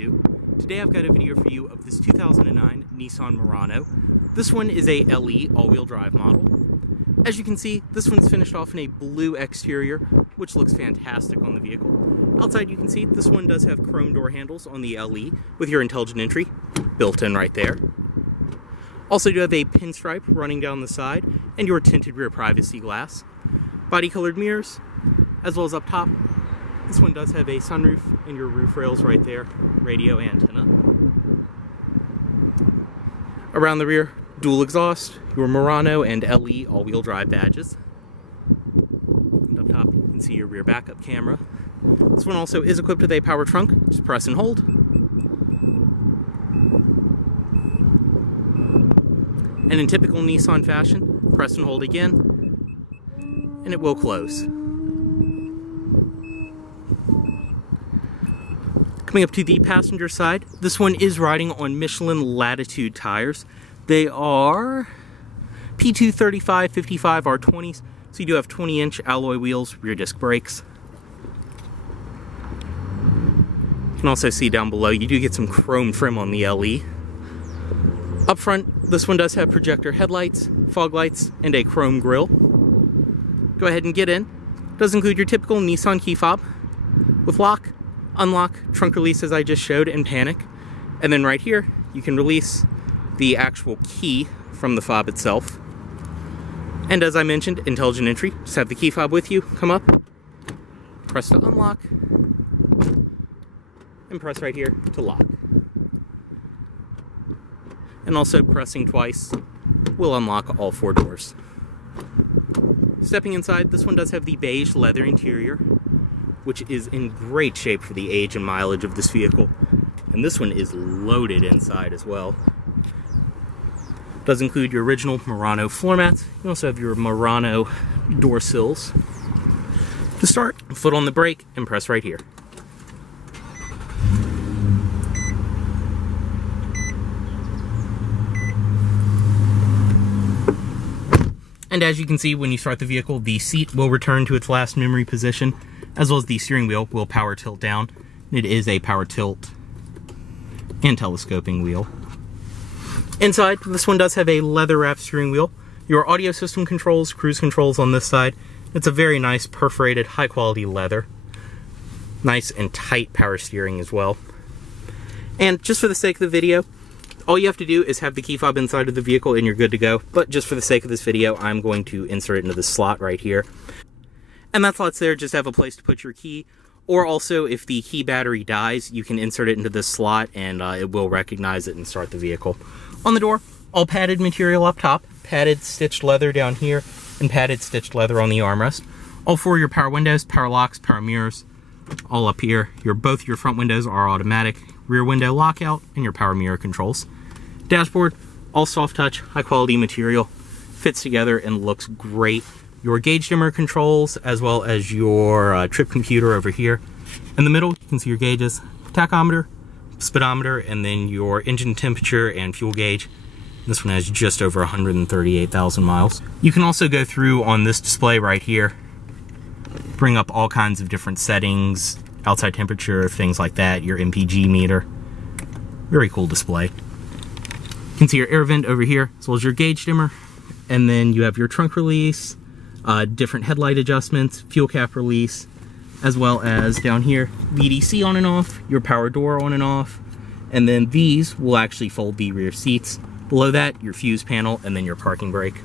to. Today I've got a video for you of this 2009 Nissan Murano. This one is a LE all-wheel drive model. As you can see, this one's finished off in a blue exterior, which looks fantastic on the vehicle. Outside you can see this one does have chrome door handles on the LE with your intelligent entry built in right there. Also do have a pinstripe running down the side and your tinted rear privacy glass. Body colored mirrors, as well as up top. This one does have a sunroof and your roof rails right there, radio antenna. Around the rear, dual exhaust, your Murano and LE all-wheel drive badges. And up top, you can see your rear backup camera. This one also is equipped with a power trunk. Just press and hold. And in typical Nissan fashion, press and hold again, and it will close. Coming up to the passenger side, this one is riding on Michelin Latitude tires. They are P2 35/55 R20s, so you do have 20-inch alloy wheels, rear disc brakes. You can also see down below, you do get some chrome trim on the LE. Up front, this one does have projector headlights, fog lights, and a chrome grille. Go ahead and get in. It does include your typical Nissan key fob with lock, unlock, trunk release as I just showed, and panic. And then right here, you can release the actual key from the fob itself. And as I mentioned, intelligent entry. Just have the key fob with you, come up, press to unlock, and press right here to lock. And also pressing twice will unlock all four doors. Stepping inside, this one does have the beige leather interior, which is in great shape for the age and mileage of this vehicle. And this one is loaded inside as well. Does include your original Murano floor mats. You also have your Murano door sills. To start, foot on the brake and press right here. And as you can see, when you start the vehicle, the seat will return to its last memory position, as well as the steering wheel will power tilt down. It is a power tilt and telescoping wheel. Inside, this one does have a leather-wrapped steering wheel. Your audio system controls, cruise controls on this side. It's a very nice perforated, high-quality leather. Nice and tight power steering as well. And just for the sake of the video, all you have to do is have the key fob inside of the vehicle and you're good to go. But just for the sake of this video, I'm going to insert it into the slot right here. And that slot's there just to have a place to put your key. Or also, if the key battery dies, you can insert it into this slot and it will recognize it and start the vehicle. On the door, all padded material up top, padded stitched leather down here, and padded stitched leather on the armrest. All four of your power windows, power locks, power mirrors, all up here. Both your front windows are automatic, rear window lockout, and your power mirror controls. Dashboard, all soft touch, high quality material, fits together and looks great. Your gauge dimmer controls, as well as your trip computer over here. In the middle, you can see your gauges, tachometer, speedometer, and then your engine temperature and fuel gauge. This one has just over 138,000 miles. You can also go through on this display right here, bring up all kinds of different settings, outside temperature, things like that, your MPG meter. Very cool display. You can see your air vent over here, as well as your gauge dimmer. And then you have your trunk release, different headlight adjustments, fuel cap release, as well as down here, VDC on and off, your power door on and off, and then these will actually fold the rear seats. Below that, your fuse panel, and then your parking brake.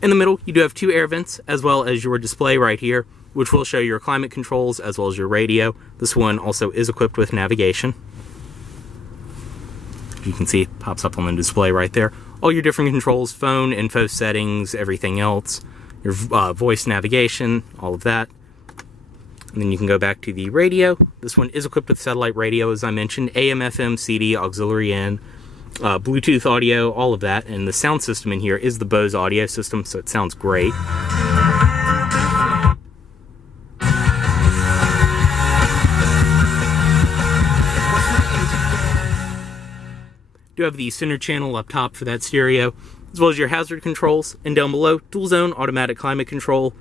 In the middle, you do have two air vents, as well as your display right here, which will show your climate controls, as well as your radio. This one also is equipped with navigation. You can see it pops up on the display right there. All your different controls, phone, info settings, everything else, your voice navigation, all of that. And then you can go back to the radio. This one is equipped with satellite radio, as I mentioned, AM, FM, CD, auxiliary in, Bluetooth audio, all of that. And the sound system in here is the Bose audio system, so it sounds great. You have the center channel up top for that stereo, as well as your hazard controls, and down below, dual zone automatic climate control,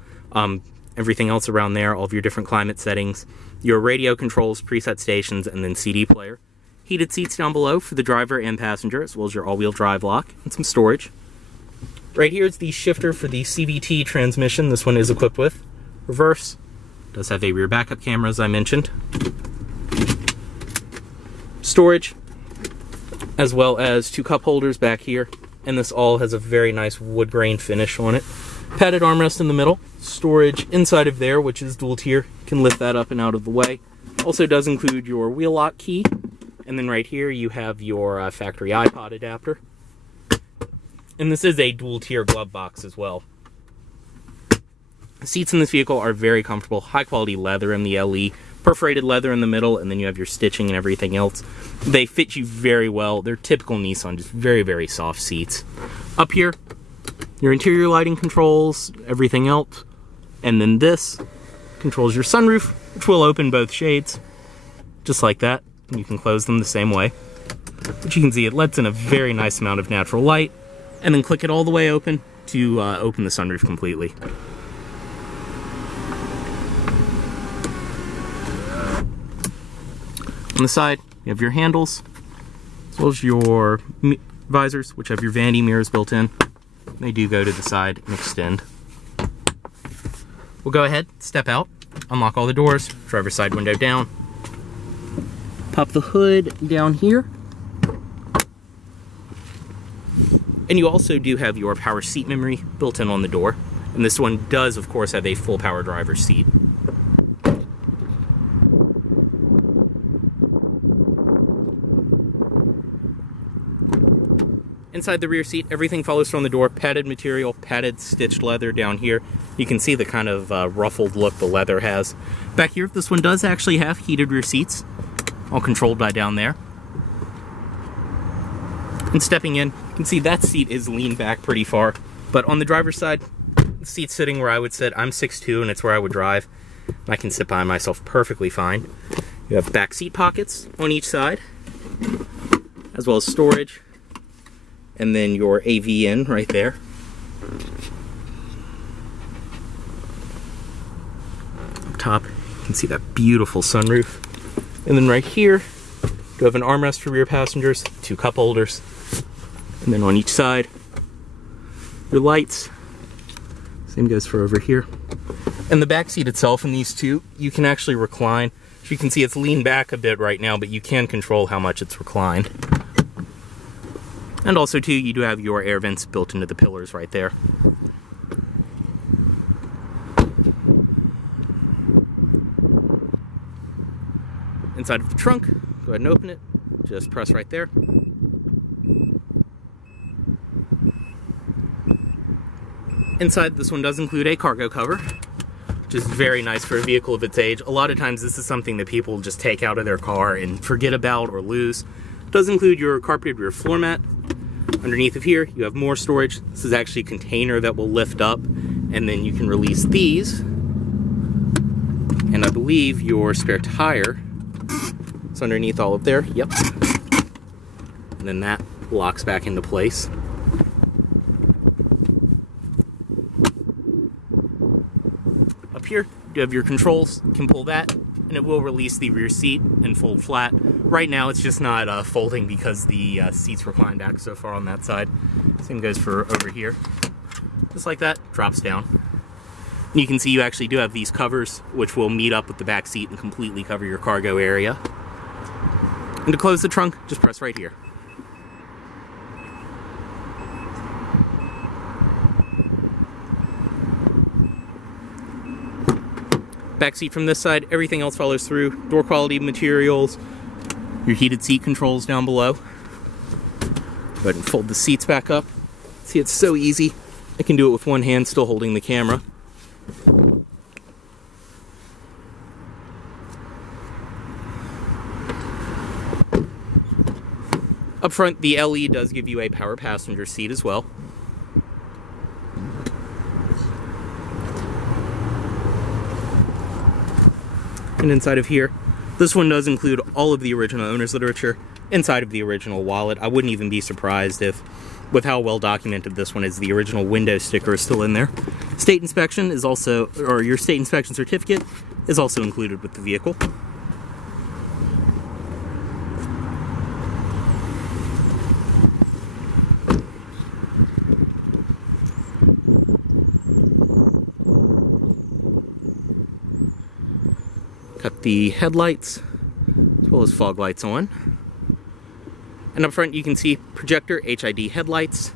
Everything else around there, all of your different climate settings, your radio controls, preset stations, and then CD player. Heated seats down below for the driver and passenger, as well as your all-wheel drive lock and some storage. Right here is the shifter for the CVT transmission. This one is equipped with reverse. Does have a rear backup camera, as I mentioned. Storage, as well as 2 cup holders back here. And this all has a very nice wood grain finish on it. Padded armrest in the middle. Storage inside of there, which is dual tier. You can lift that up and out of the way. Also does include your wheel lock key. And then right here you have your factory iPod adapter. And this is a dual tier glove box as well. The seats in this vehicle are very comfortable. High quality leather in the LE. Perforated leather in the middle, and then you have your stitching and everything else. They fit you very well. They're typical Nissan, just very, very soft seats. Up here, your interior lighting controls, everything else. And then this controls your sunroof, which will open both shades, just like that. And you can close them the same way. But you can see it lets in a very nice amount of natural light, and then click it all the way open to open the sunroof completely. On the side, you have your handles, as well as your visors, which have your vanity mirrors built in. They do go to the side and extend. We'll go ahead, step out, unlock all the doors, driver's side window down. Pop the hood down here. And you also do have your power seat memory built in on the door. And this one does, of course, have a full power driver's seat. Inside the rear seat, everything follows from the door. Padded material, padded stitched leather down here. You can see the kind of ruffled look the leather has. Back here, this one does actually have heated rear seats, all controlled by down there. And stepping in, you can see that seat is leaned back pretty far. But on the driver's side, the seat's sitting where I would sit. I'm 6'2", and it's where I would drive. I can sit by myself perfectly fine. You have back seat pockets on each side, as well as storage. And then your AV in right there. Up top, you can see that beautiful sunroof. And then right here, you have an armrest for rear passengers, 2 cup holders. And then on each side, your lights. Same goes for over here. And the back seat itself in these two, you can actually recline. As you can see, it's leaned back a bit right now, but you can control how much it's reclined. And also, too, you do have your air vents built into the pillars right there. Inside of the trunk, go ahead and open it. Just press right there. Inside, this one does include a cargo cover, which is very nice for a vehicle of its age. A lot of times, this is something that people just take out of their car and forget about or lose. It does include your carpeted rear floor mat. Underneath of here, you have more storage. This is actually a container that will lift up, and then you can release these. And I believe your spare tire is underneath all of there. Yep. And then that locks back into place. Up here, you have your controls. You can pull that, and it will release the rear seat and fold flat. Right now, it's just not folding because the seats recline back so far on that side. Same goes for over here. Just like that, drops down. And you can see you actually do have these covers, which will meet up with the back seat and completely cover your cargo area. And to close the trunk, just press right here. Back seat from this side, everything else follows through. Door quality materials, your heated seat controls down below. Go ahead and fold the seats back up. See, it's so easy. I can do it with one hand still holding the camera. Up front, the LE does give you a power passenger seat as well. And inside of here, this one does include all of the original owner's literature inside of the original wallet. I wouldn't even be surprised if, with how well documented this one is, the original window sticker is still in there. State inspection is also, or your state inspection certificate is also included with the vehicle. Got the headlights as well as fog lights on. And up front you can see projector HID headlights.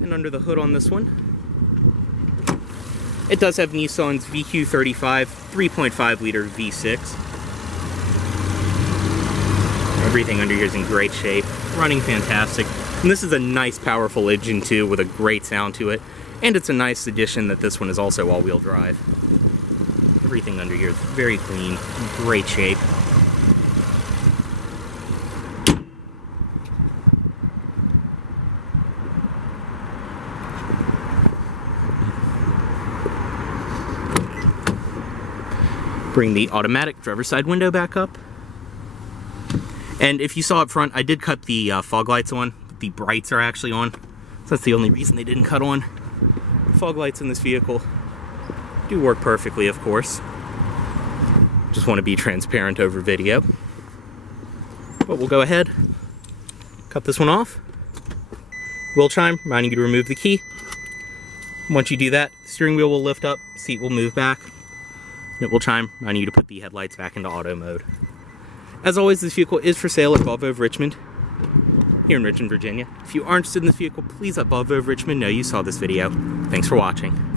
And under the hood on this one, it does have Nissan's VQ35 3.5 liter V6. Everything under here is in great shape, running fantastic. And this is a nice powerful engine too, with a great sound to it. And it's a nice addition that this one is also all-wheel drive. Everything under here is very clean, great shape. Bring the automatic driver's side window back up. And if you saw up front, I did cut the fog lights on. The brights are actually on. So that's the only reason they didn't cut on. Fog lights in this vehicle do work perfectly, of course. Just want to be transparent over video. But we'll go ahead, cut this one off. Wheel chime, reminding you to remove the key. Once you do that, the steering wheel will lift up, seat will move back. And it will chime, reminding you to put the headlights back into auto mode. As always, this vehicle is for sale at Volvo of Richmond, here in Richmond, Virginia. If you are interested in this vehicle, please let Volvo of Richmond know you saw this video. Thanks for watching.